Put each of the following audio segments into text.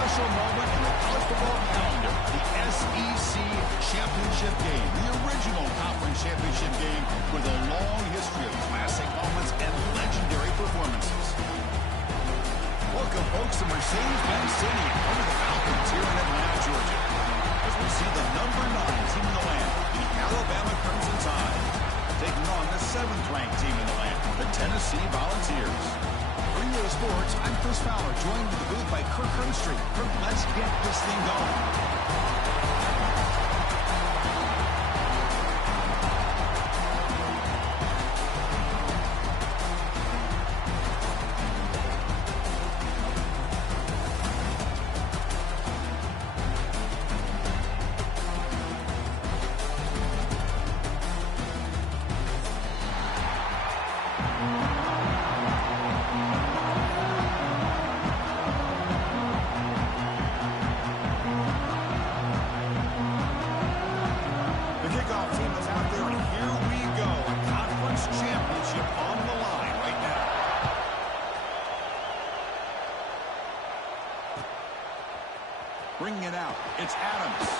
special moment in the college football calendar, the SEC championship game, the original conference championship game with a long history of classic moments and legendary performances. Welcome, folks, to Mercedes-Benz Stadium, home of the Falcons here in Atlanta, Georgia, as we see the number 9 team in the land, the Alabama Crimson Tide, taking on the 7th-ranked team in the land, the Tennessee Volunteers. For EA Sports, I'm Chris Fowler, joined in the booth by Kirk Herbstreit. Kirk, let's get this thing going. Bringing it out, it's Adams.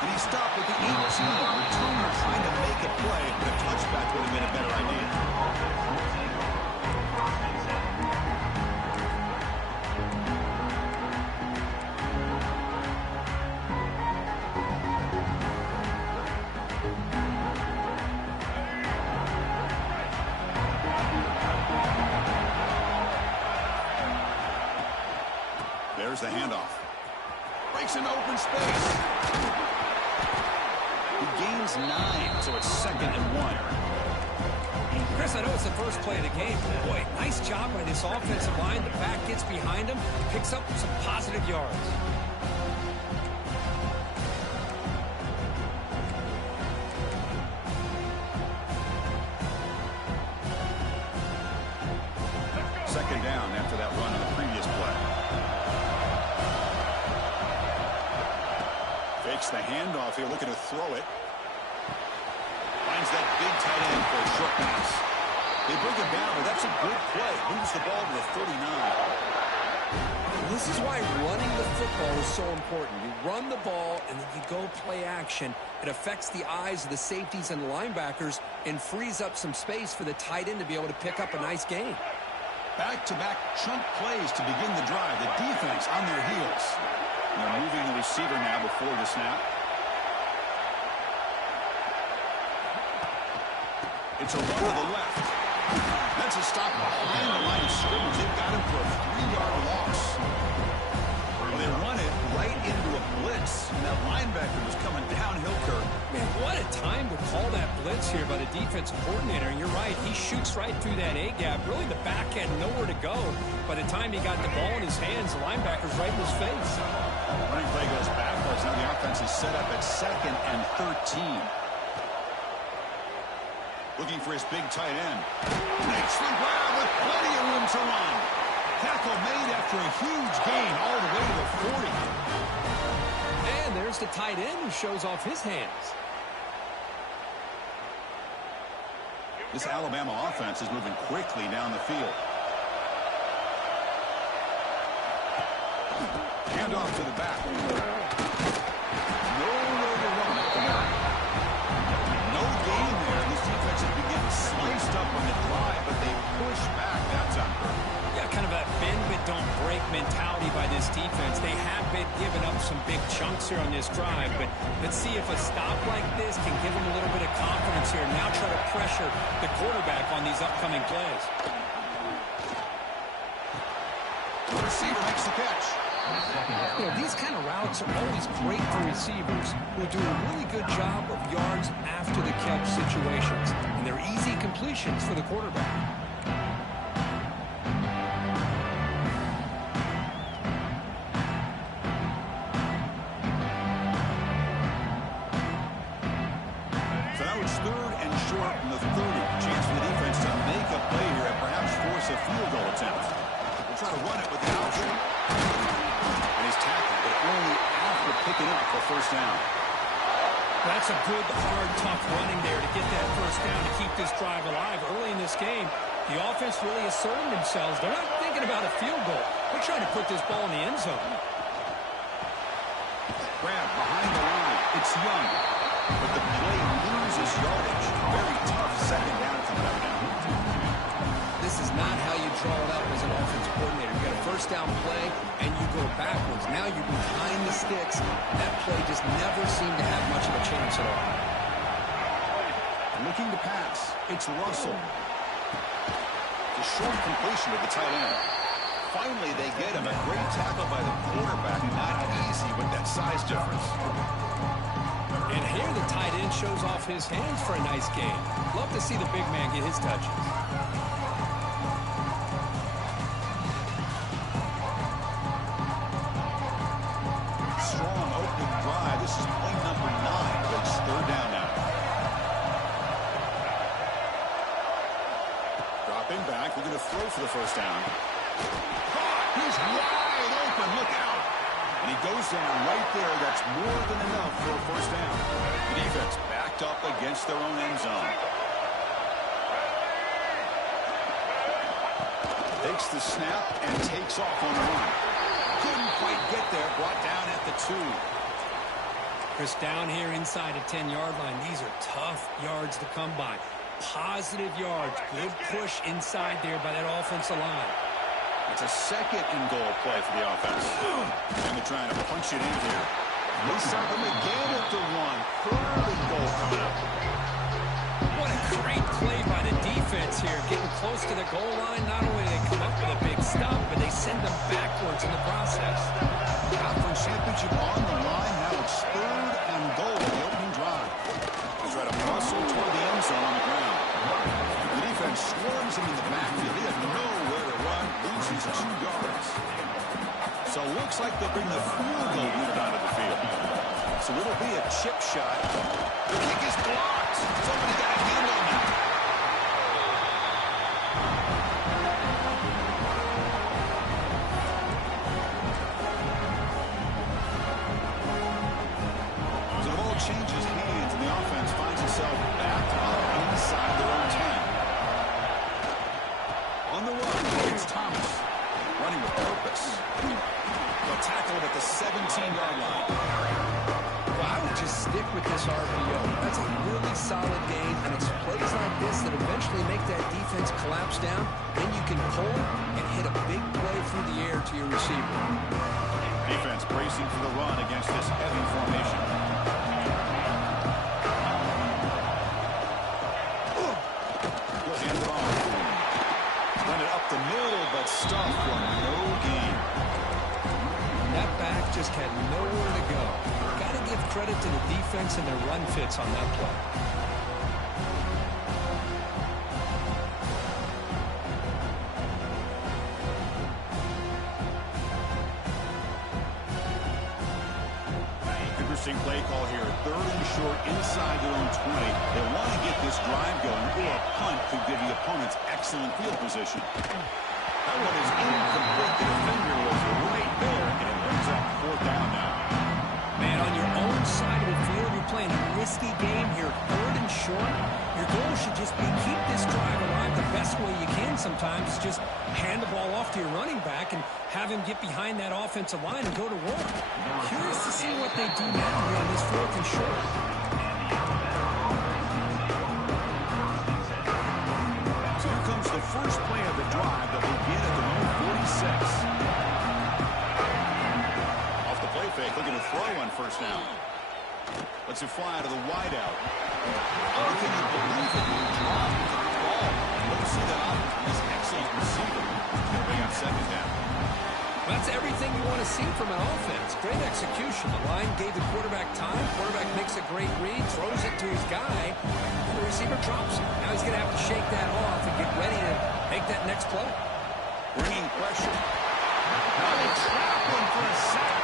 And he stopped with the 18. Returner trying to make a play, but a touchback would have been a better idea. There's the handoff. Breaks into open space. He gains 9, so it's 2nd and 1. Chris, I know it's the first play of the game. Boy, nice job by this offensive line. The back gets behind him, picks up some positive yards. Second down after that run on the previous play. Fakes the handoff here, looking to throw it. Finds that big tight end for a short pass. They bring him down, but that's a good play. Moves the ball to the 39. This is why running the football is so important. You run the ball, and then you go play action. It affects the eyes of the safeties and the linebackers and frees up some space for the tight end to be able to pick up a nice gain. Back-to-back chunk plays to begin the drive. The defense on their heels. And they're moving the receiver now before the snap. It's a run to the left. That's a stop behind the line of scrimmage. They've got him for a 3-yard loss. Well, they run it right into a blitz. And that linebacker was coming downhill, Kirk. Man, what a time to call that blitz here by the defensive coordinator. And you're right, he shoots right through that A-gap. Really, the back had nowhere to go. By the time he got the ball in his hands, the linebacker's right in his face. Running play goes backwards. Now the offense is set up at 2nd and 13. Looking for his big tight end. Makes the grab with plenty of room to run. Tackle made after a huge gain all the way to the 40. And there's the tight end who shows off his hands. This Alabama offense is moving quickly down the field. Handoff to the back. Nowhere to run at the back. No gain there. This defense has been getting sliced up on the drive, but they push back that time. Yeah, kind of a bend but don't break mentality by this defense. They have been giving up some big chunks here on this drive, but let's see if a stop like this can give them a little bit of confidence here. Now try to pressure the quarterback on these upcoming plays. The receiver makes the catch. You know, these kind of routes are always great for receivers who do a really good job of yards after the catch situations. And they're easy completions for the quarterback. So now it's 3rd and short from the 30. Chance for the defense to make a play here and perhaps force a field goal attempt. They'll try to run it with the option. And he's tackled, but only after picking up for first down. That's a good, hard, tough running there to get that first down to keep this drive alive. Early in this game, the offense really asserted themselves. They're not thinking about a field goal. They're trying to put this ball in the end zone. Grab behind the line. It's Young. But the play loses yardage. Very tough second down coming up now. This is not how you draw it up as an offense coordinator. You got a first down play, and you go backwards. Now you're behind the sticks, and that play just never seemed to have much of a chance at all. Looking to pass. It's Russell. The short completion to the tight end. Finally, they get him. A great tackle by the quarterback. Not easy with that size difference. And here the tight end shows off his hands for a nice game. Love to see the big man get his touches. Strong opening drive. This is play number 9, but it's third down now. Dropping back. We're going to throw for the first down. He's wide open. Look out. And he goes down right there. That's more than enough for a first down. The defense backed up against their own end zone. Takes the snap and takes off on the run. Couldn't quite get there. Brought down at the 2. Chris, down here inside the 10-yard line, these are tough yards to come by. Positive yards. Good push inside there by that offensive line. It's a second and goal play for the offense. And they're trying to punch it in here. They start them again at the 1. Third and goal coming up. What a great play by the defense here. Getting close to the goal line. Not only do they come up with a big stop, but they send them backwards in the process. Conference championship on the line. Now it's third and goal. The opening drive. They try to muscle toward the end zone on the ground. The defense swarms him in the backfield. He has nowhere to run. Loses 2 yards. So it looks like they'll bring the field goal unit onto the field. So it'll be a chip shot. The kick is blocked. Somebody got a hand on that. So the ball changes hands, and the offense finds itself back up inside their own 10. On the run, it's Thomas. Running with purpose. They'll tackle him at the 17-yard line. Well, I would just stick with this RPO. That's a really solid game, and it's plays like this that eventually make that defense collapse down. Then you can pull and hit a big play through the air to your receiver. Defense bracing for the run against this heavy formation. Good hand it off. Run it up the middle, but stuffed for no gain. That back just had nowhere to go. Got to give credit to the defense and their run fits on that play. Interesting play call here. Third and short inside their own 20. They want to get this drive going, or a punt could give the opponents excellent field position. That one is incomplete. The defender was right there, and it brings up fourth down now. Man, on your own side of the field, you're playing a risky game here. Third and short. Your goal should just be keep this drive alive the best way you can sometimes. Just hand the ball off to your running back and have him get behind that offensive line and go to work. Curious to see what they do now here on this fourth and short. So here comes the first play of the drive that will begin at the 46. Off the play fake, looking to throw on first down. Lets it fly to the wideout. Oh, can you believe it? He dropped the ball. Don't see that often from this excellent receiver. He's going to bring up second down. Well, that's everything you want to see from an offense. Great execution. The line gave the quarterback time. Quarterback makes a great read, throws it to his guy, and the receiver drops it. Now he's going to have to shake that off and get ready to make that next play. Bringing pressure. Now they trap him for a sack.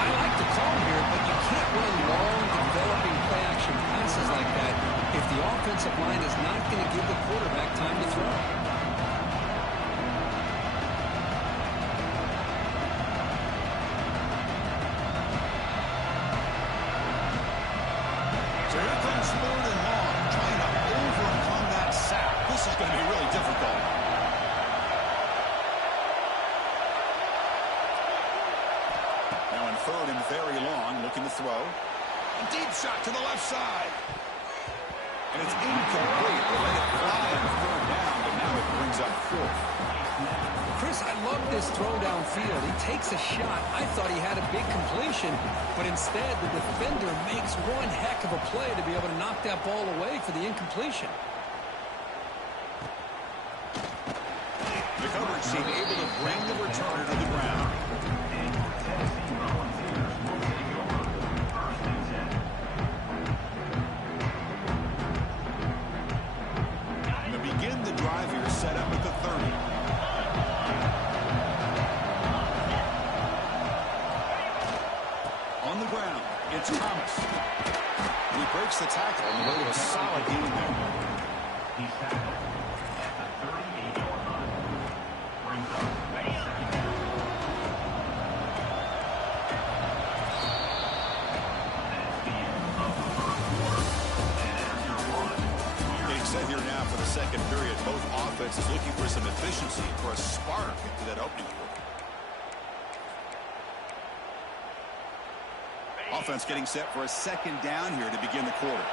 I like the call here, but you can't run long, developing play-action passes like that if the offensive line is not going to give the quarterback time to throw. So here comes third and long, trying to overcome that sack. This is going to be really difficult. third and very long, looking to throw. A deep shot to the left side. And it's incomplete. They let it fly on third down, but now it brings up fourth. Chris, I love this throw downfield. He takes a shot. I thought he had a big completion, but instead the defender makes one heck of a play to be able to knock that ball away for the incompletion. The coverage team able to bring the returner to the ground. And to begin the drive here, set up at the 30. On the ground, it's Thomas. He breaks the tackle on the way to a solid game there. He's tackled at the 38-yard line. Brings up second down. That's the end of the first quarter. And after one, Getting set here now for the second period. Both offenses looking for some efficiency, for a spark into that opening quarter. Offense getting set for a second down here to begin the quarter.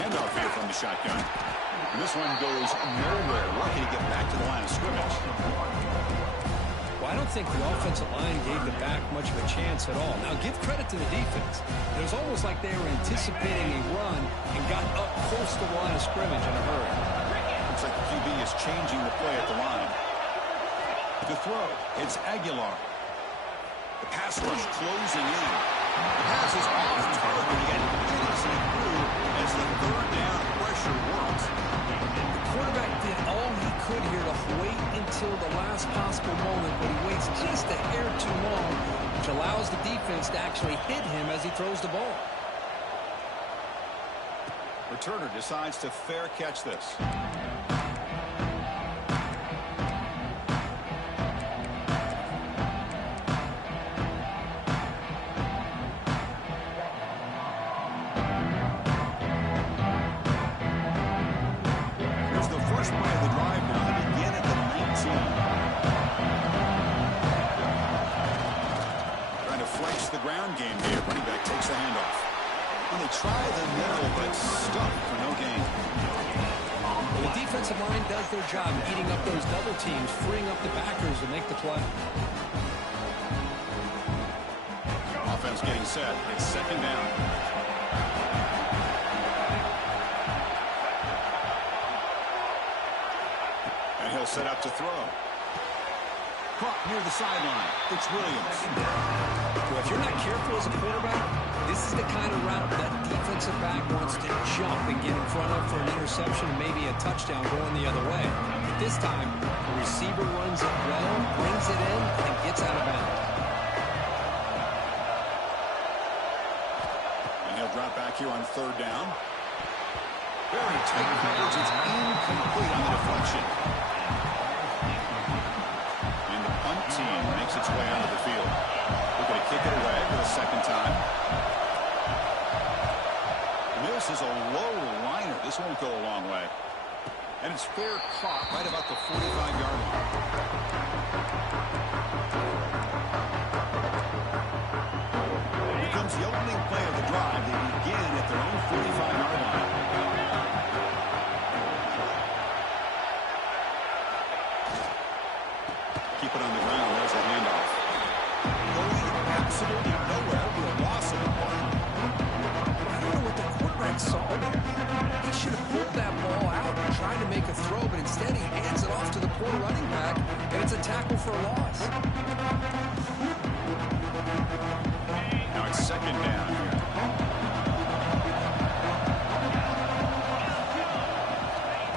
Handoff here from the shotgun. And this one goes nowhere. Lucky to get back to the line of scrimmage. Well, I don't think the offensive line gave the back much of a chance at all. Now, give credit to the defense. It was almost like they were anticipating a run and got up close to the line of scrimmage in a hurry. Looks like the QB is changing the play at the line. To throw, it's Aguilar. The pass rush closing in. The pass is off target. Again, innocent through as the third down pressure works. The quarterback did all he could here to wait until the last possible moment, but he waits just a hair too long, which allows the defense to actually hit him as he throws the ball. Returner decides to fair catch this. Here's the first play of the drive now. They begin at the 19. Trying to flex the ground game here. Running back takes the handoff. And they try the middle, but stuck for no gain. The defensive line does their job eating up those double teams, freeing up the backers to make the play. Offense getting set. It's second down. And he'll set up to throw. Caught near the sideline. It's Williams. Well, if you're not careful as a quarterback, this is the kind of route that defensive back wants to jump and get in front of for an interception and maybe a touchdown going the other way. But this time, the receiver runs it well, brings it in, and gets out of bounds. And he'll drop back here on third down. Very tight coverage. It's incomplete on the deflection. And the punt team makes its way onto the field. We're going to kick it away for the second time. This is a low liner. This won't go a long way. And it's fair caught right about the 45-yard line. Here comes the opening play of the drive. They begin at their own 45-yard line. Keep it on the ground. There's a handoff. Going absolutely nowhere with a loss of the ball. I don't know what the quarterback saw there. He should have pulled that ball out and tried to make a throw, but instead he hands it off to the poor running back, and it's a tackle for a loss. Now it's second down here.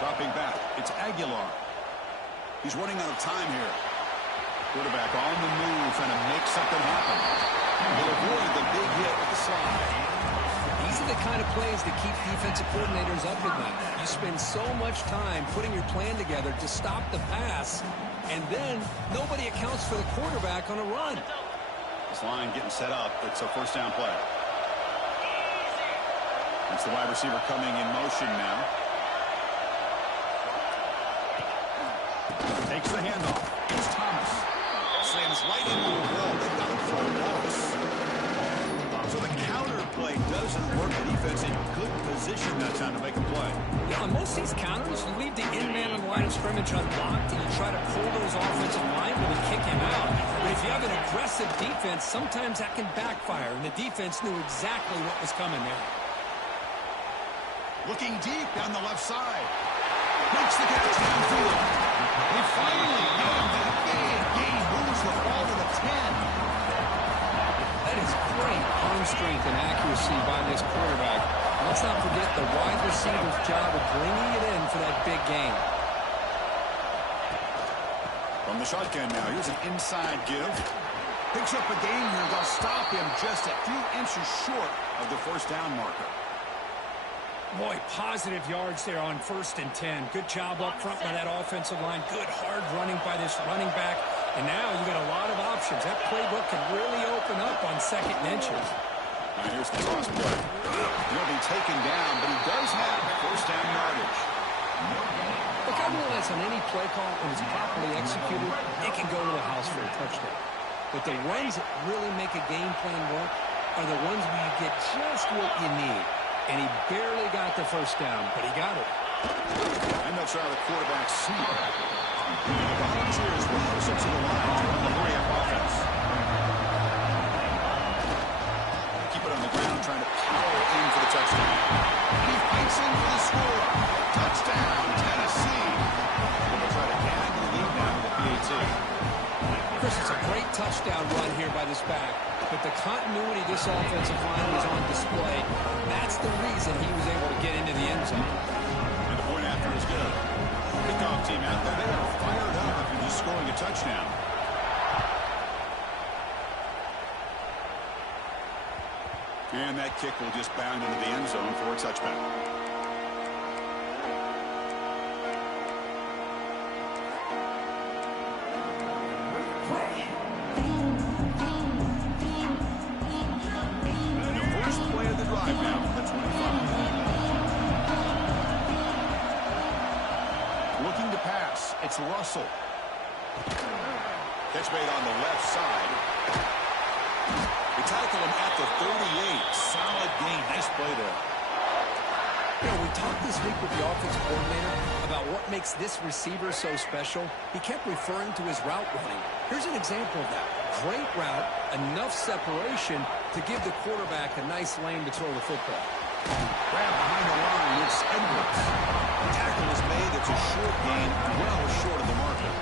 Dropping back. It's Aguilar. He's running out of time here. Quarterback on the move, trying to make something happen. He'll avoid the big hit with the slide. These are the kind of plays that keep defensive coordinators up at night. You spend so much time putting your plan together to stop the pass, and then nobody accounts for the quarterback on a run. This line getting set up. It's a first down play. That's the wide receiver coming in motion now. Takes the handoff. It's Thomas. Slams right into the wall. They've got him for a loss. So the counter play doesn't work. The defense in good position that time to make a play. Yeah, on most of these counters, you leave the in-man on the line of scrimmage unblocked, and you try to pull those offensive linemen and kick him out. But if you have an aggressive defense, sometimes that can backfire, and the defense knew exactly what was coming there. Looking deep down the left side. Makes the catch downfield. They finally get him that big gain. Moves the ball to the 10. That is great arm strength and accuracy by this quarterback. Let's not forget the wide receiver's job of bringing it in for that big gain. From the shotgun now, here's an inside give. Picks up a gain here. They'll stop him just a few inches short of the first down marker. Boy, positive yards there on 1st and 10. Good job up front by that offensive line. Good hard running by this running back. And now you got a lot of options. That playbook can really open up on 2nd and inches. Now here's the toss play. He'll be taken down, but he does have first down yardage. Look, I realize on any play call, when it's properly executed, it can go to the house for a touchdown. But the ones that really make a game plan work are the ones where you get just what you need. And he barely got the first down, but he got it. And they'll try the quarterback sneak. The Volunteers will push it to the line to run the hurry-up offense. Keep it on the ground, trying to power in for the touchdown. He fights in for the score. Touchdown, Tennessee. They'll try to add the lead now to the PAT. Chris, it's a great touchdown run here by this back. But the continuity this offensive line was on display. That's the reason he was able to get into the end zone. And the point after is good. Kickoff team out there, they are fired up after just scoring a touchdown. And that kick will just bound into the end zone for a touchback. Looking to pass. It's Russell. Catch made on the left side. They tackle him at the 38. Solid gain. Nice play there. You know, we talked this week with the offensive coordinator about what makes this receiver so special. He kept referring to his route running. Here's an example of that. Great route, enough separation to give the quarterback a nice lane to throw the football. Grab behind the line. It's Edwards. The tackle is made. It's a short gain, well short of the marker.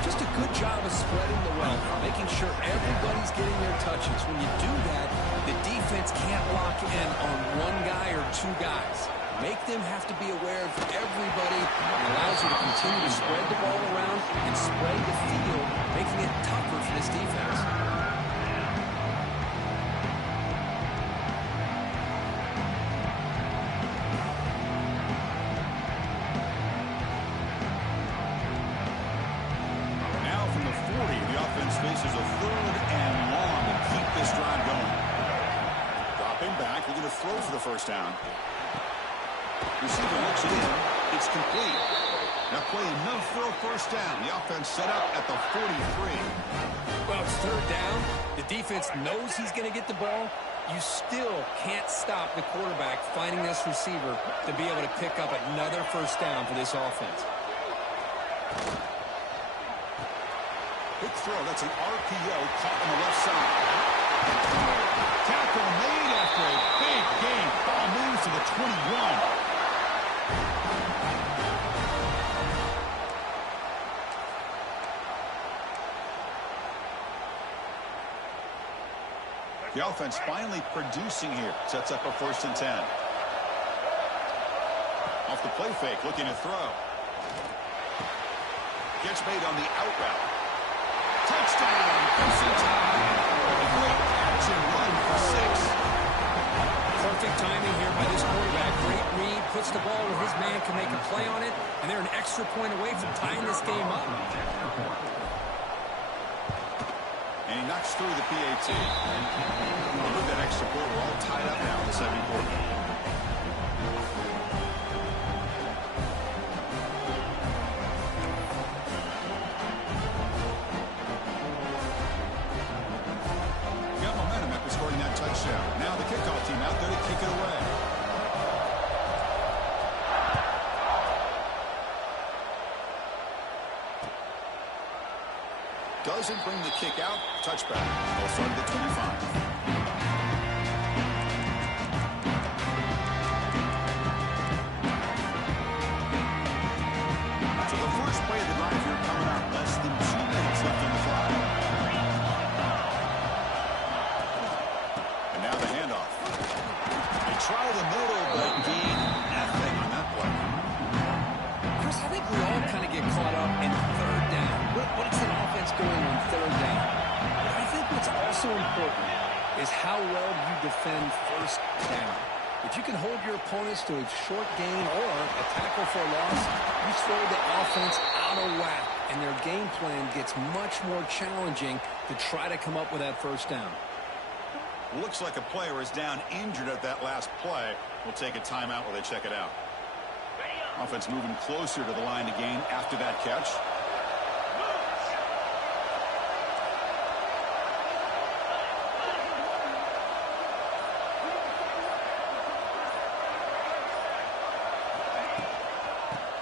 Just a good job of spreading the wealth, making sure everybody's getting their touches. When you do that, the defense can't lock in on one guy or two guys. Make them have to be aware of everybody. It allows you to continue to spread the ball around and spread the field, making it tougher for this defense. Faces a 3rd and long to keep this drive going. Dropping back, looking to throw for the first down. Receiver looks it in. It's complete. Now play enough for a first down. The offense set up at the 43. Well, it's 3rd down. The defense knows he's going to get the ball. You still can't stop the quarterback finding this receiver to be able to pick up another first down for this offense. Big throw. That's an RPO caught on the left side. Tackle made after a big gain. Ball moves to the 21. The offense finally producing here. Sets up a 1st and 10. Off the play fake, looking to throw. Gets made on the out route. Touchdown, Crimson Tide. Great catch and run for 6. Perfect timing here by this quarterback. Great read, puts the ball where his man can make a play on it, and they're an extra point away from tying this game up. And he knocks through the PAT. With that extra point, we're all tied up now in the 2nd quarter. Doesn't bring the kick out. Touchback. They'll start at the 25. Try the middle, but gain nothing on that play. Chris, I think we all kind of get caught up in third down. What's an offense doing on third down? But I think what's also important is how well you defend first down. If you can hold your opponents to a short gain or a tackle for a loss, you throw the offense out of whack, and their game plan gets much more challenging to try to come up with that first down. Looks like a player is down injured at that last play. We'll take a timeout while they check it out. Offense moving closer to the line to gain after that catch.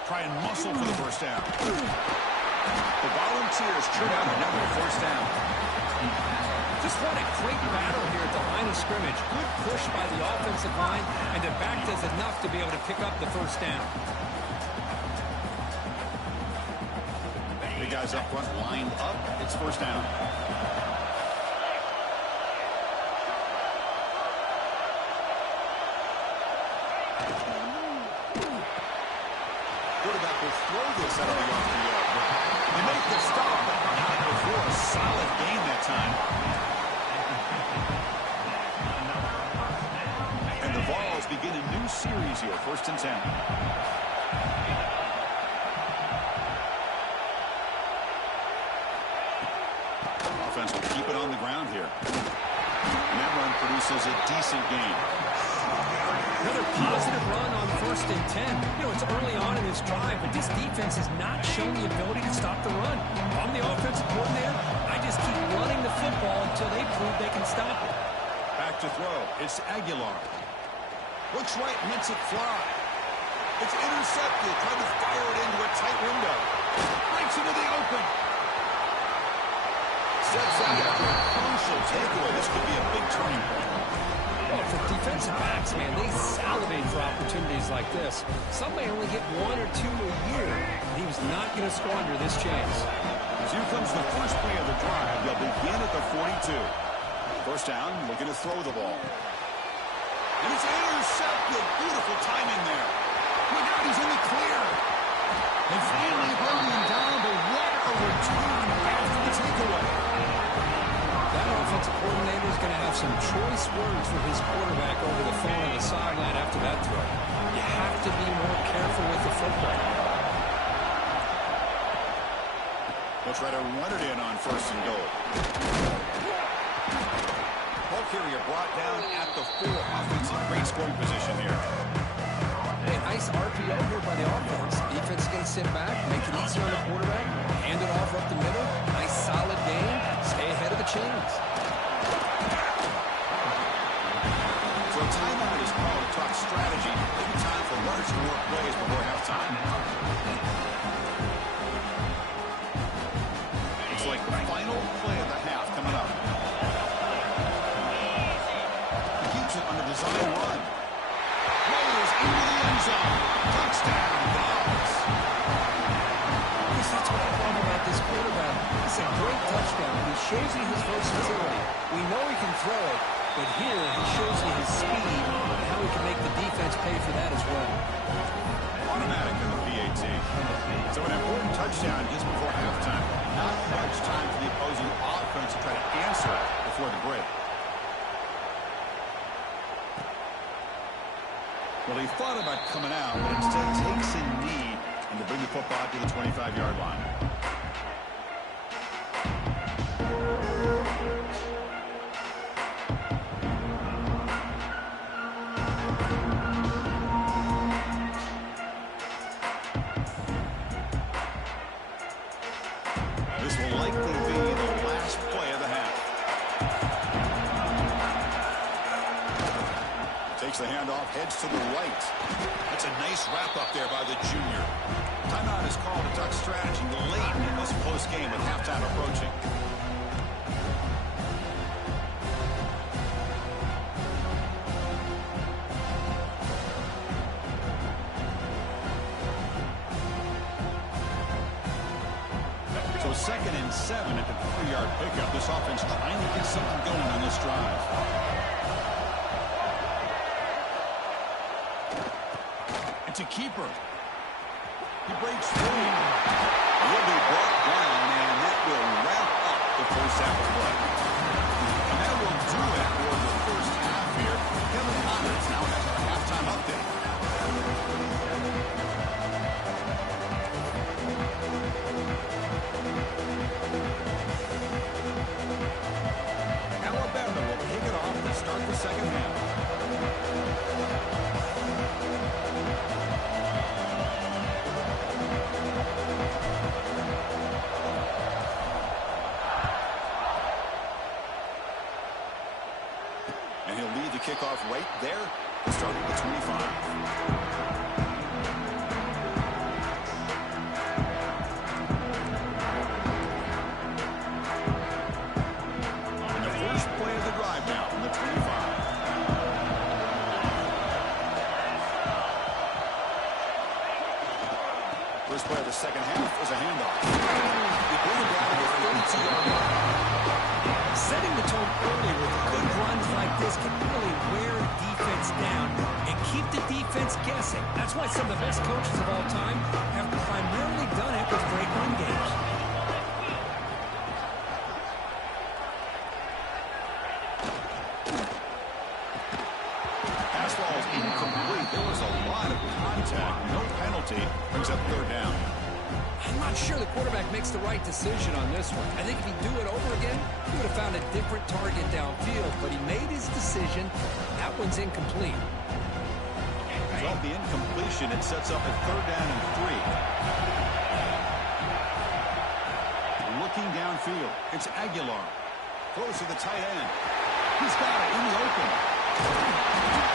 Try and muscle for the first down. The Volunteers churn out another first down. Just what a great battle here at the line of scrimmage. Good push by the offensive line, and the back does enough to be able to pick up the first down. Big guys up front lined up. It's first down. Quarterback will throw this out of the RPO. They make the stop, but not before a solid gain that time. And the Vols begin a new series here, 1st and 10. Offense will keep it on the ground here. And that run produces a decent gain. Another positive run on 1st and 10. You know, it's early on in this drive, but this defense has not shown the ability to stop the run. If I'm the offensive coordinator, I just keep running the football until they prove they can stop it. Back to throw. It's Aguilar. Looks right, lets it fly. It's intercepted. Trying to fire it into a tight window. Breaks into the open. Steps out after a crucial takeaway. This could be a big turning point. Well, for defensive backs, man, they salivate for opportunities like this. Some may only get 1 or 2 a year. He was not going to squander this chance. As here comes the first play of the drive. They'll begin at the 42. First down, looking to throw the ball. And it's intercepted. Beautiful timing there. Look out, he's in the clear. They finally bring him down, but what a return after the takeaway. That offensive coordinator is going to have some choice words for his quarterback over the phone on the sideline after that throw. You have to be more careful with the football. They'll try to run it in on 1st and goal. Ball carrier brought down at the 4. Offensive great scoring position here. Hey, nice RPO here by the offense. Defense is going to sit back, make it easy on the quarterback, hand it off up the middle. Nice solid game. Stay ahead of the chains. So a timeout is called to talk strategy. Maybe time for 1 or 2 more plays before halftime. It's like the final play of the half coming up. He keeps it on a design run. Floaters into the end zone. Touchdown, Vols. That's what I love about this quarterback. It's a great touchdown. He shows you his versatility. We know he can throw it, but here he shows you his speed and how he can make the defense pay for that as well. Automatic in the PAT. So an important touchdown just before halftime. Not much time for the opposing offense to try to answer before the break. Well, he thought about coming out, but instead takes a knee and to bring the football to the 25-yard line. This will likely be the last play of the half. Takes the handoff, heads to the right. That's a nice wrap up there by the junior. Timeout is called to talk strategy late in this close game with halftime approaching. So 2nd and 7 at the 3-yard pickup. This offense trying to get something going on this drive. It's a keeper. He breaks through. He'll be brought down, and that will wrap up the first half of play. And that will do it for the first half here. Kevin Connors now has our halftime update. Alabama will kick it off to start the second half. And he'll lead the kickoff right there to start at the 25. First play of the second half is a handoff. They bring it down to the 32-yard line. Setting the tone early with good runs like this can really wear defense down and keep the defense guessing. That's why some of the best coaches of all time have primarily done it with great run games. Pass ball is incomplete. There was a lot of contact. No penalty. Brings up 3rd down. I'm not sure the quarterback makes the right decision on this one. I think if he'd do it over again, he would have found a different target downfield, but he made his decision. That one's incomplete. Well, the incompletion, it sets up a 3rd down and 3. Looking downfield, it's Aguilar. Throws to the tight end. He's got it in the open.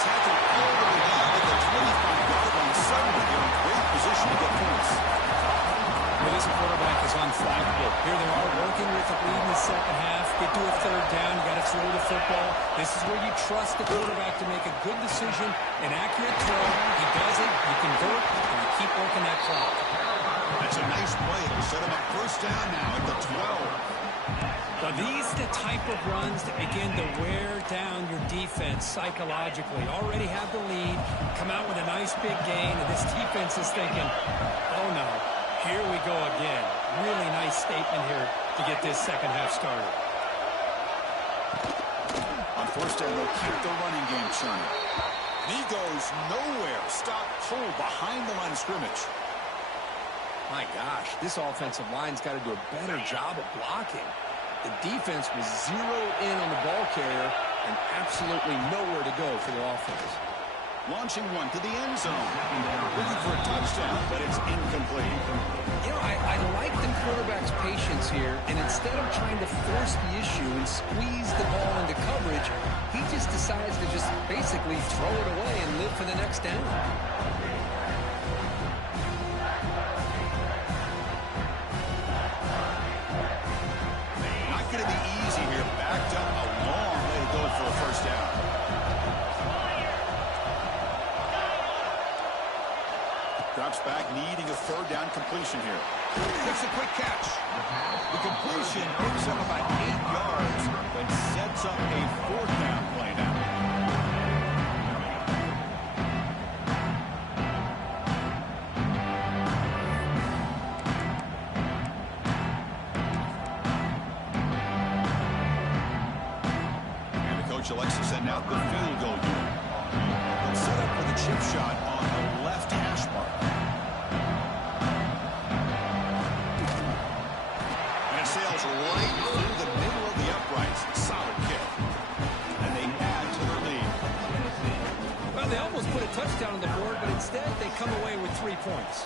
Tackled all the way down at the 25-yard line. Suddenly, they're in great position to get points. Well, this quarterback is unflappable. Here they are working with the lead in the second half. Get to a 3rd down. You got to throw the football. This is where you trust the quarterback to make a good decision, an accurate throw. He does it. You convert, and you keep working that clock. That's a nice play. It'll set him up 1st down now at the 12. Now, these are the type of runs that begin to wear down your defense psychologically. Already have the lead, come out with a nice big gain, and this defense is thinking, oh no, here we go again. Really nice statement here to get this second half started. On 1st down, they'll keep the running game churning. And he goes nowhere. Stop cold behind the line of scrimmage. My gosh, this offensive line's got to do a better job of blocking. The defense was zeroed in on the ball carrier and absolutely nowhere to go for the offense. Launching one to the end zone. Looking for a touchdown, but it's incomplete. You know, I like the quarterback's patience here, and instead of trying to force the issue and squeeze the ball into coverage, he just decides to just basically throw it away and live for the next down. Not going to be easy here. Backed up a long way to go for a 1st down. Drops back, needing a 3rd down completion here. Makes a quick catch. The completion picks up about 8 yards, but sets up a 4th down play now. And the coach elects to send out the field goal unit. They'll set up with a chip shot on the left hash mark. Sails right through the middle of the uprights. Solid kick. And they add to their lead. Well, they almost put a touchdown on the board, but instead they come away with 3 points.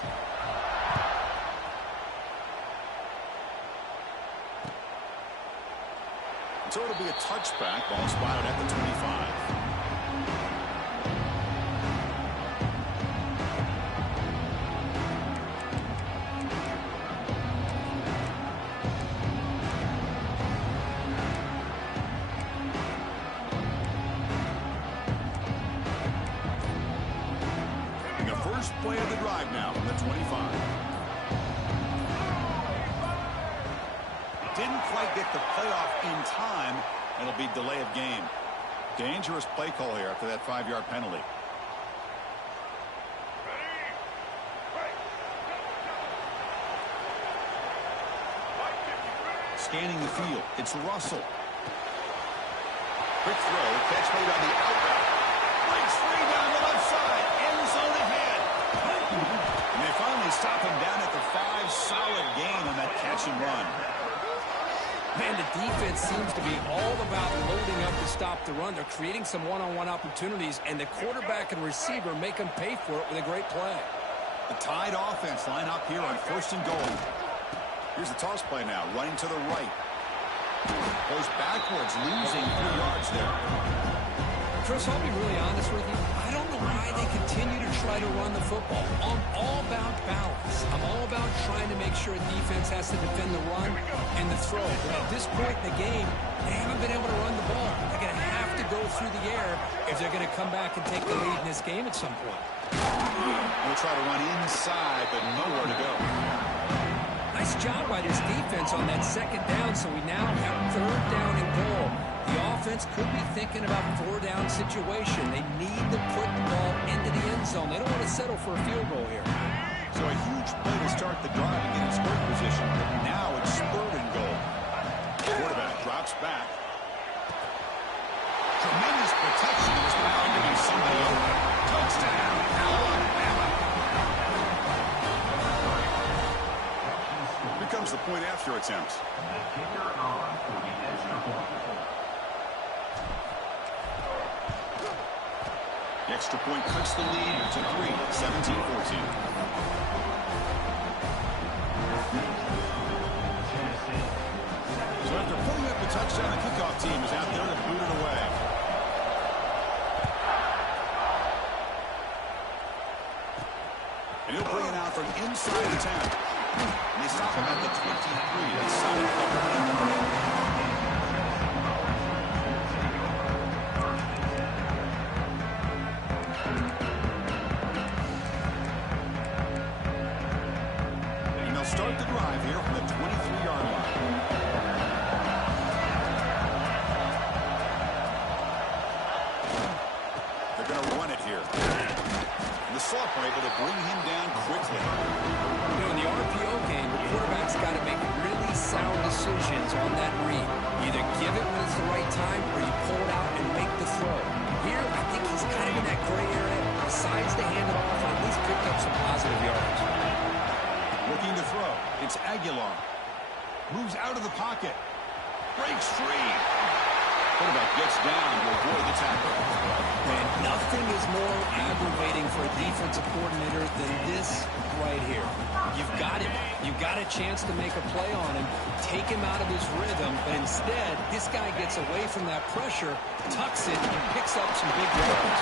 So it'll be a touchback. Ball spotted at the 25. First play of the drive now from the 25. Didn't quite get the playoff in time. It'll be delay of game. Dangerous play call here after that 5-yard penalty. Scanning the field. It's Russell. Quick throw. Catch made on the outback. Breaks free down the left side. End zone ahead. And they finally stop him down at the 5. Solid gain on that catch and run. Man, the defense seems to be all about loading up to stop the run. They're creating some one-on-one opportunities, and the quarterback and receiver make them pay for it with a great play. The Tide offense line up here on 1st and goal. Here's the toss play now, running to the right. Goes backwards, losing 3 yards there. Chris, I'll be really honest with you. I don't know why they continue to try to run the football. I'm all about balance. I'm all about trying to make sure a defense has to defend the run and the throw. But at this point in the game, they haven't been able to run the ball. They're going to have to go through the air if they're going to come back and take the lead in this game at some point. We'll try to run inside, but nowhere to go. Nice job by this defense on that 2nd down, so we now have 3rd down and goal. The offense could be thinking about 4-down situation. They need to put the ball into the end zone. They don't want to settle for a field goal here. So a huge play to start the drive and get in scoring position. But now it's 3rd and goal. Quarterback drops back. Tremendous protection. There's bound to be somebody open. Touchdown, Alabama. Here comes the point after attempt. The kicker on for the extra point. The extra point cuts the lead to 3, 17-14. So after putting up the touchdown, the kickoff team is out there to boot it away. And he'll bring it out from inside the 10. And they stop him at the 23. That's solid cover. Start the drive here from the 23-yard line. They're going to run it here. And the slot are able to bring him down quickly. You know, in the RPO game, the quarterback's got to make really sound decisions on that read. Either give it when it's the right time or you pull it out and make the throw. Here, I think he's kind of in that gray area. Decides to hand it off and at least picked up some positive yards. Looking to throw. It's Aguilar. Moves out of the pocket. Breaks free. Quarterback gets down to avoid the tackle. And nothing is more aggravating for a defensive coordinator than this right here. You've got him. You've got a chance to make a play on him, take him out of his rhythm, but instead, this guy gets away from that pressure, tucks it, and picks up some big yards.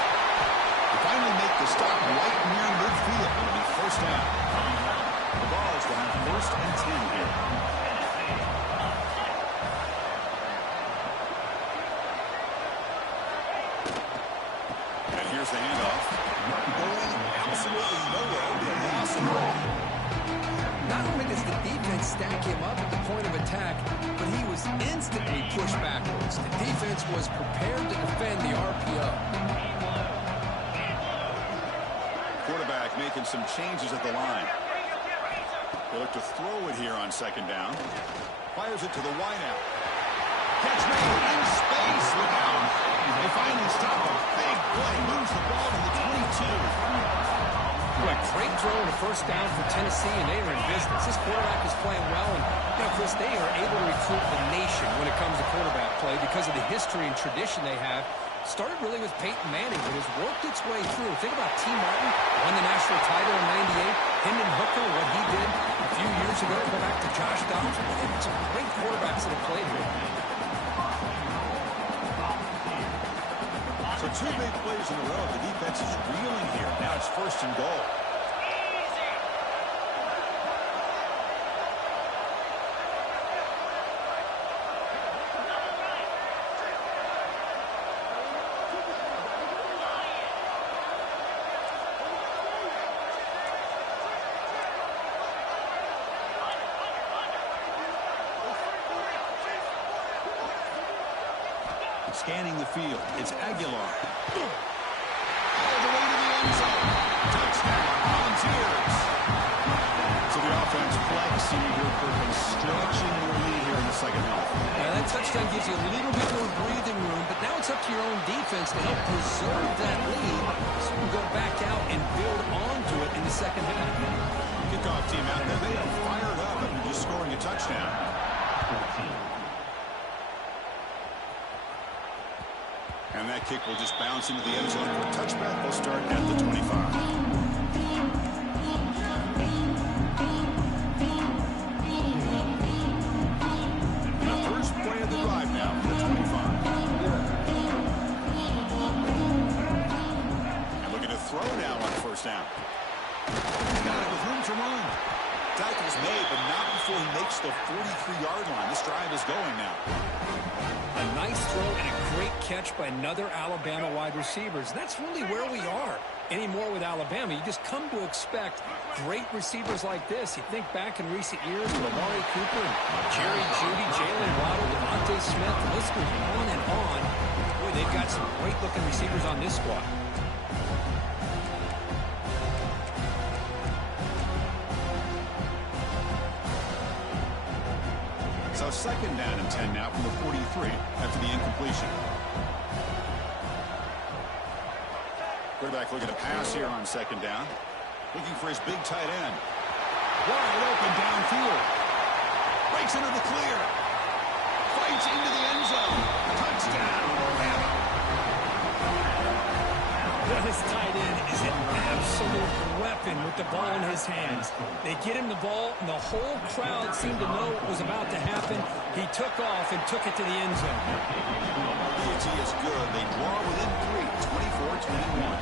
They finally make the stop right near midfield. It'll be 1st down. The ball is down 1st and 10 here. And here's the handoff. Going absolutely nowhere. The loss of ball. Not only does the defense stack him up at the point of attack, but he was instantly pushed backwards. The defense was prepared to defend the RPO. Quarterback making some changes at the line. They look to throw it here on 2nd down. Fires it to the wideout. Catch made in space. Look out. They finally stop a big play. Moves the ball to the 22. What a great throw in the 1st down for Tennessee, and they are in business. This quarterback is playing well, and you know, Chris, they are able to recruit the nation when it comes to quarterback play because of the history and tradition they have. Started really with Peyton Manning, but has worked its way through. Think about T. Martin, won the national title in '98. Hendon Hooker, what he did a few years ago. Go back to Josh Dobbs. Some great quarterbacks that have played here. So 2 big plays in a row. The defense is reeling here. Now it's 1st and goal. Scanning the field. It's Aguilar. All the way to the end zone. Touchdown, Volunteers. So the offense flexing here, stretching their lead here in the second half. Now that touchdown gives you a little bit more breathing room, but now it's up to your own defense to help preserve that lead so you can go back out and build onto it in the second half. Kickoff team out there, they are fired up after just scoring a touchdown. 14. And that kick will just bounce into the end zone for a touchback. They'll start at the 25. Throw now on first down. He's got it with room to run. Tackle's made, but not before he makes the 43-yard line. This drive is going now. A nice throw and a great catch by another Alabama wide receivers. That's really where we are anymore with Alabama. You just come to expect great receivers like this. You think back in recent years with Amari Cooper, Jerry Jeudy, Jalen Waddle, Devontae Smith. The list goes on and on. Boy, they've got some great-looking receivers on this squad. So second down and 10 now from the 43 after the incompletion. Quarterback looking to pass here on second down. Looking for his big tight end. Wide open downfield. Breaks into the clear. Fights into the end zone. Touchdown. This tight end is an absolute weapon with the ball in his hands. They get him the ball, and the whole crowd seemed to know what was about to happen. He took off and took it to the end zone. Ability is good. They draw within 3, 24-21.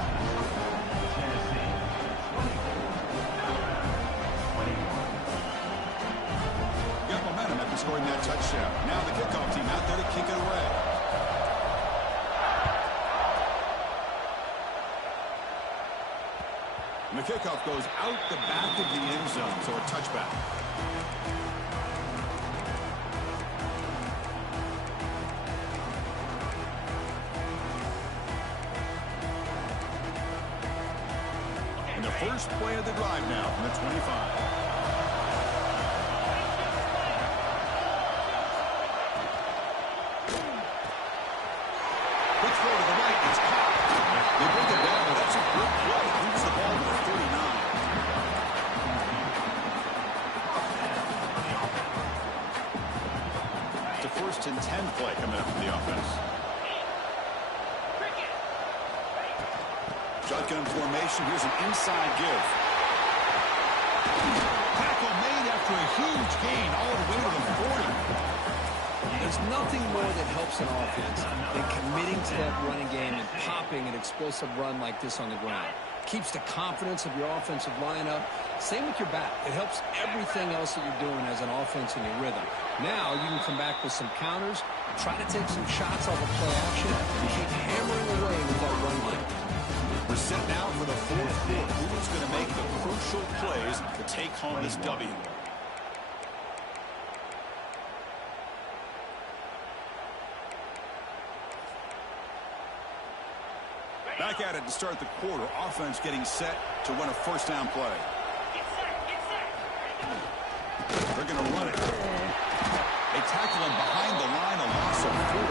Got momentum after scoring that touchdown. Now the kickoff team out there to kick it away. And the kickoff goes out the back of the end zone, so a touchback. And the first play of the drive now from the 25. Quick throw to the right. It's caught. They bring it down, but that's a good play. Moves the ball to the 39. It's a 1st and 10 play coming up from the offense. Shotgun formation. Here's an inside give. Tackle made after a huge gain all the way to the 40. There's nothing more that helps an offense than committing to that running game and popping an explosive run like this on the ground. Keeps the confidence of your offensive lineup. Same with your back. It helps everything else that you're doing as an offense in your rhythm. Now you can come back with some counters, try to take some shots off of play action, and keep hammering away with that run line. We're set now for the 4th quarter. Who's going to make the crucial plays to take home this W? Back at it to start the quarter. Offense getting set to win a first down play. They're going to run it. They tackle him behind the line, a loss of 4.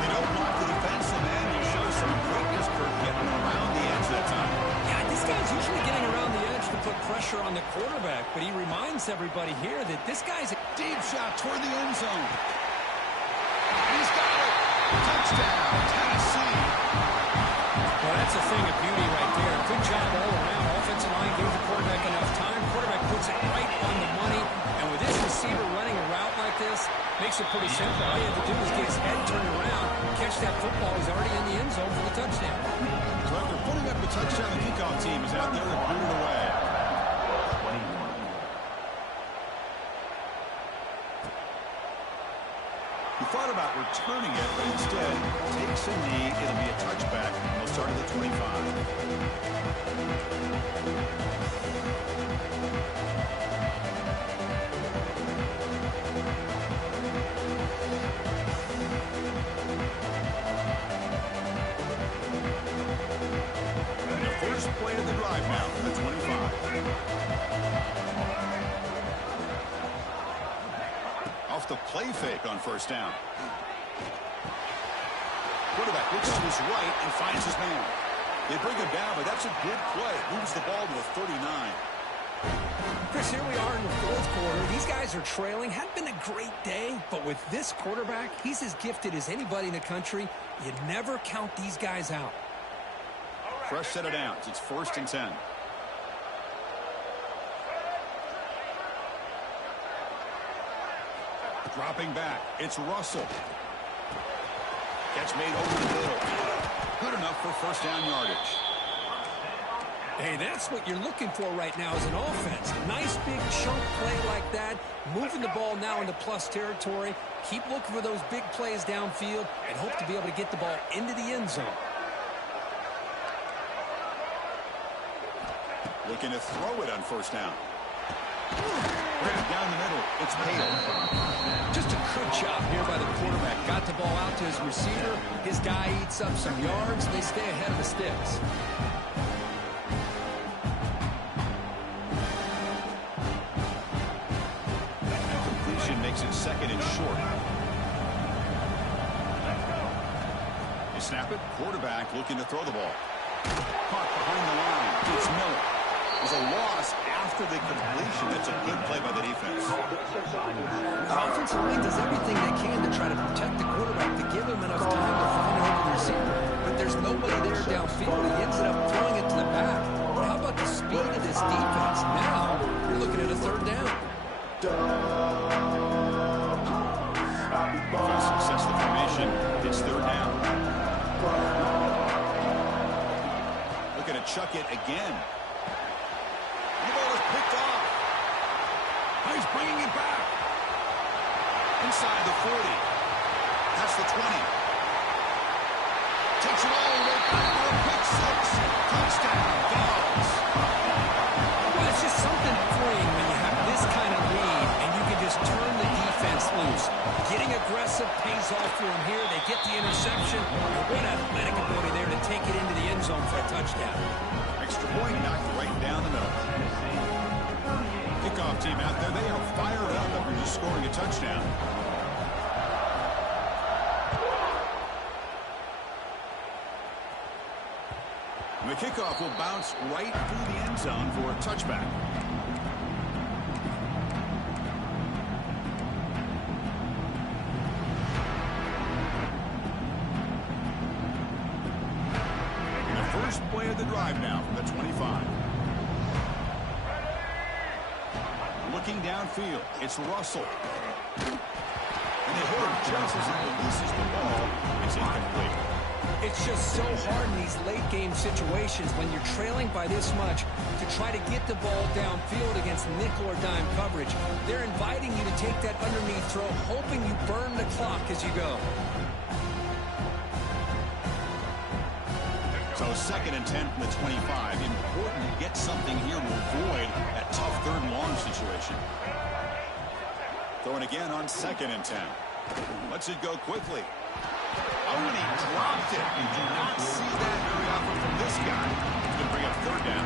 They don't block the defensive end. He shows some quickness for getting around the edge that time. Yeah, this guy's usually getting around the edge to put pressure on the quarterback, but he reminds everybody here that this guy's a Deep shot toward the end zone. He's got it. Touchdown, Tennessee. Well, that's a thing of beauty right there. Good job all around. Offensive line gave the quarterback enough time. Quarterback puts it right on the money. And with this receiver running a route like this, makes it pretty simple. All you have to do is get his head turned around, catch that football. He's already in the end zone for the touchdown. So after putting up the touchdown, the kickoff team is out there to boot it away. 21. He thought about returning it, but instead takes a knee. It'll be a touchback. They'll start at the 25. play of the drive now from the 25. Off the play fake on first down. Quarterback looks to his right and finds his man. They bring him down, but that's a good play. Moves the ball to the 39. Chris, here we are in the fourth quarter. These guys are trailing. Hadn't been a great day, but with this quarterback, he's as gifted as anybody in the country. You never count these guys out. Fresh set of downs. It's 1st and 10. Dropping back. It's Russell. Gets made over the middle. Good enough for first down yardage. Hey, that's what you're looking for right now as an offense. Nice big chunk play like that. Moving the ball now into plus territory. Keep looking for those big plays downfield and hope to be able to get the ball into the end zone. Looking to throw it on first down. Grab down the middle. It's Payton. Just a good job here by the quarterback. Got the ball out to his receiver. His guy eats up some yards. They stay ahead of the sticks. Completion makes it 2nd and short. They snap it. Quarterback looking to throw the ball. Caught behind the line. It's Miller. There's a loss after the completion. That's a good play by the defense. The offensive line does everything they can to try to protect the quarterback, to give him enough time to find an open receiver. But there's nobody there downfield. He ends up throwing it to the back. But how about the speed of this defense? Now you're looking at a 3rd down. Defense successful formation. It's 3rd down. Looking to chuck it again. The ball is picked off. He's bringing it back. Inside the 40. Past the 20. Takes it all the way back for a pick 6. Touchdown, Dogs. Well, it's just something freeing when you have this kind of lead and you can just turn the defense loose. Getting aggressive pays off for them here. They get the interception. What athletic ability there to take it into the end zone for a touchdown. Extra point knocked right down the middle. Kickoff team out there. They are fired up after just scoring a touchdown. And the kickoff will bounce right through the end zone for a touchback. And the first play of the drive now from the 25. Looking downfield, it's Russell. And they hit him just as he releases the ball. It's incomplete. It's just so hard in these late-game situations when you're trailing by this much to try to get the ball downfield against nickel or dime coverage. They're inviting you to take that underneath throw, hoping you burn the clock as you go. So 2nd and 10 from the 25. Important to get something here to avoid that tough 3rd and long situation. Throwing again on 2nd and 10. Lets it go quickly. Oh, and he dropped it. You do not see that very often from this guy. He's going to bring up 3rd down.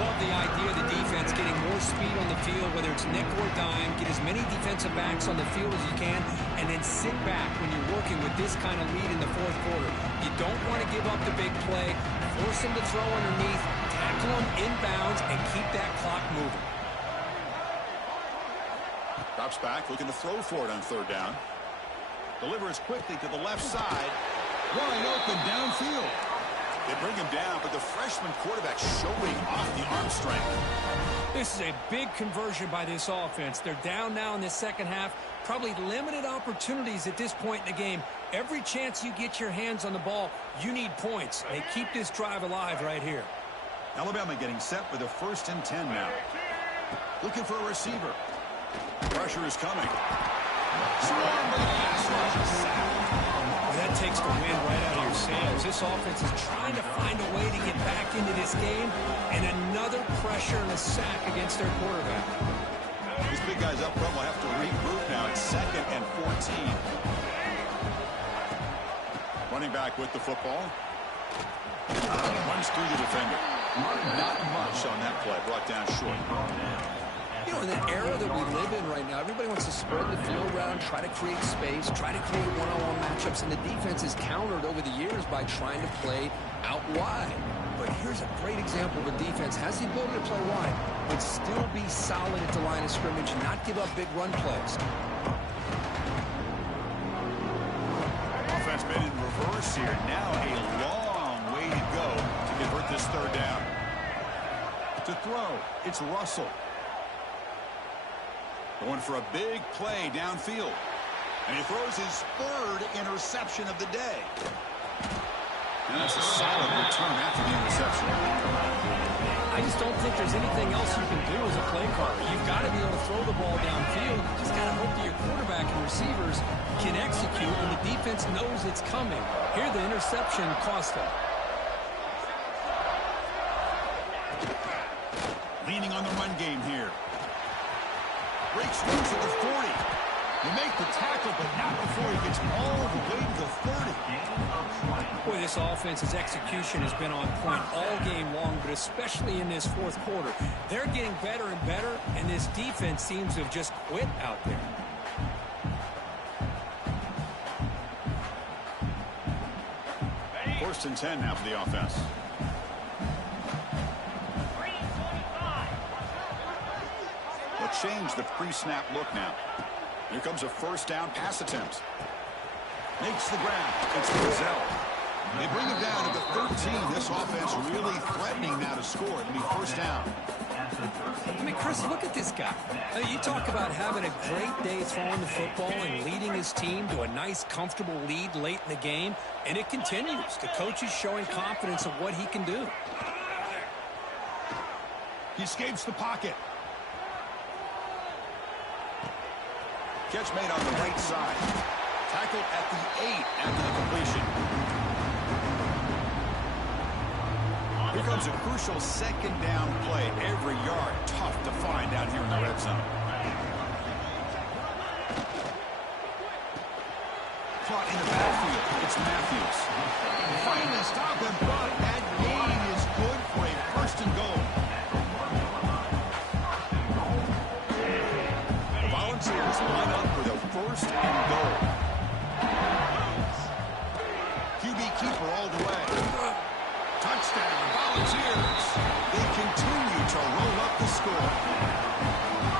Love the idea of the defense getting more speed on the field, whether it's nickel or dime. Get as many defensive backs on the field as you can, and then sit back when you're working with this kind of lead in the 4th quarter. You don't want to give up the big play. Force them to throw underneath, tackle them inbounds, and keep that clock moving. Drops back, looking to throw for it on 3rd down. Delivers quickly to the left side. Wide open downfield. They bring him down, but the freshman quarterback showing off the arm strength. This is a big conversion by this offense. They're down now in the second half. Probably limited opportunities at this point in the game. Every chance you get your hands on the ball, you need points. They keep this drive alive right here. Alabama getting set for the 1st and 10 now. Looking for a receiver. Pressure is coming. Swarmed by the pass rush. Well, that takes the wind right out of your sails. This offense is trying to find a way to get back into this game, and another pressure and a sack against their quarterback. These big guys up front will have to regroup now. It's 2nd and 14. Running back with the football. Runs through the defender. Not much on that play. Brought down short. You know, in the era that we live in right now, everybody wants to spread the field around, try to create space, try to create one-on-one matchups, and the defense is countered over the years by trying to play out wide. But here's a great example of a defense has the ability to play wide, but still be solid at the line of scrimmage and not give up big run plays. Offense been in reverse here. Now a long way to go to convert this third down. To throw, it's Russell. Going for a big play downfield. And he throws his third interception of the day. And that's a solid return after the interception. I just don't think there's anything else you can do as a play caller. You've got to be able to throw the ball downfield. You just got to hope that your quarterback and receivers can execute when the defense knows it's coming. Here, the interception cost them. Leaning on the run game here. Breaks through to the 40. You make the tackle, but not before he gets all the way to the 30. Boy, this offense's execution has been on point all game long, but especially in this fourth quarter. They're getting better and better, and this defense seems to have just quit out there. First and 10 now for the offense. They'll change the pre-snap look now. Here comes a first down pass attempt. Makes the ground. It's Brazil. They bring him down to the 13. This offense really threatening now to score. It'll be first down. I mean, Chris, look at this guy. You talk about having a great day throwing the football and leading his team to a nice, comfortable lead late in the game, and it continues. The coach is showing confidence of what he can do. He escapes the pocket. Catch made on the right side. Tackled at the 8 after the completion. Here comes a crucial second down play. Every yard tough to find out here in the red zone. Caught in the backfield. It's Matthews. Finally stop him, but that gain is good for a first and goal. The Volunteers line up for the first and goal. QB keeper all the way. Touchdown, Volunteers. They continue to roll up the score.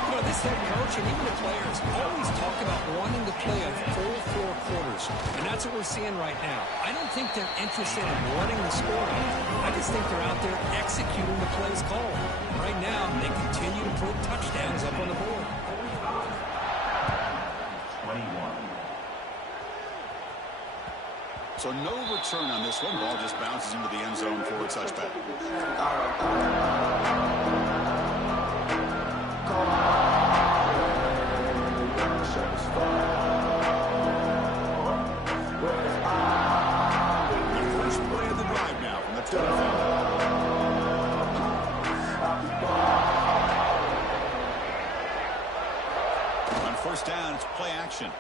You know, this head coach and even the players always talk about wanting to play a full 4 quarters, and that's what we're seeing right now. I don't think they're interested in wanting the scoring. I just think they're out there executing the plays called. Right now, they continue to put touchdowns up on the board. 21. So no return on this one. Ball just bounces into the end zone for a touchback. The first play of the drive now from the 25. On first down, it's play action.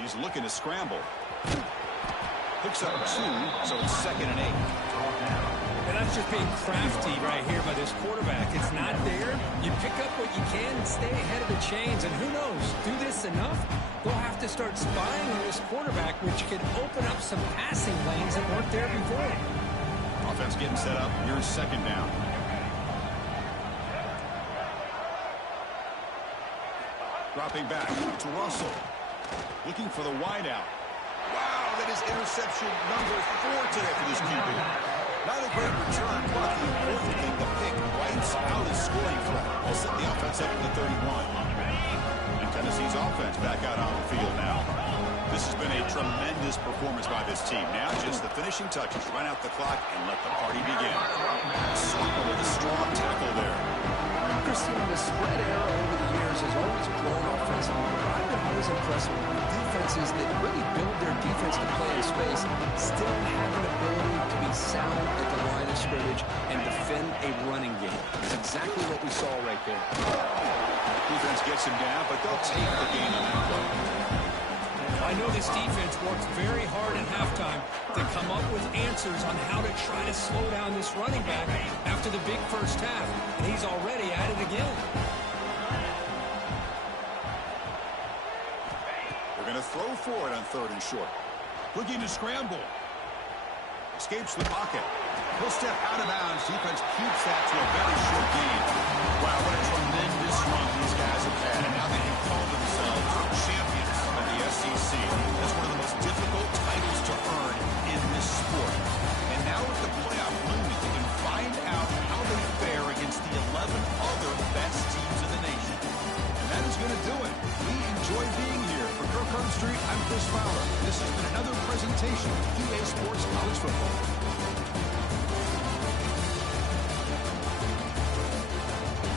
He's looking to scramble. Picks up 2, so it's second and 8. And that's just being crafty right here by this quarterback. It's not there. You pick up what you can and stay ahead of the chains. And who knows, do this enough, they'll have to start spying on this quarterback, which could open up some passing lanes that weren't there before. Offense getting set up. Here's second down. Dropping back to Russell. Looking for the wideout. Wow, that is interception number 4 today for this QB. Not a great return, but the important thing, the pick wipes out his scoring threat. Will set the offense up to the 31. And Tennessee's offense back out on the field now. This has been a tremendous performance by this team. Now just the finishing touches. Run out the clock and let the party begin. Swapper with a strong tackle there. Christian, the spread era over the years has always grown offensively, but I've been always impressed with defenses that really build their defense to play in space, still have an ability to be sound at the line of scrimmage and defend a running game. That's exactly what we saw right there. Defense gets him down, but they'll take the gain on that play. I know this defense worked very hard at halftime to come up with answers on how to try to slow down this running back after the big first half, and he's already at it again. They're going to throw for it on 3rd and short. Looking to scramble. Escapes the pocket. He'll step out of bounds. Defense keeps that to a very short gain. Wow, what a tremendous run these guys have had. And now they can call themselves champions of the SEC. That's one of the most difficult titles to earn in this sport. And now with the playoff looming, they can find out how they fare against the 11 other best teams in the nation. And that is going to do it. We enjoy being here. For Kirk Street, I'm Chris Fowler. This has been another presentation of EA Sports College Football.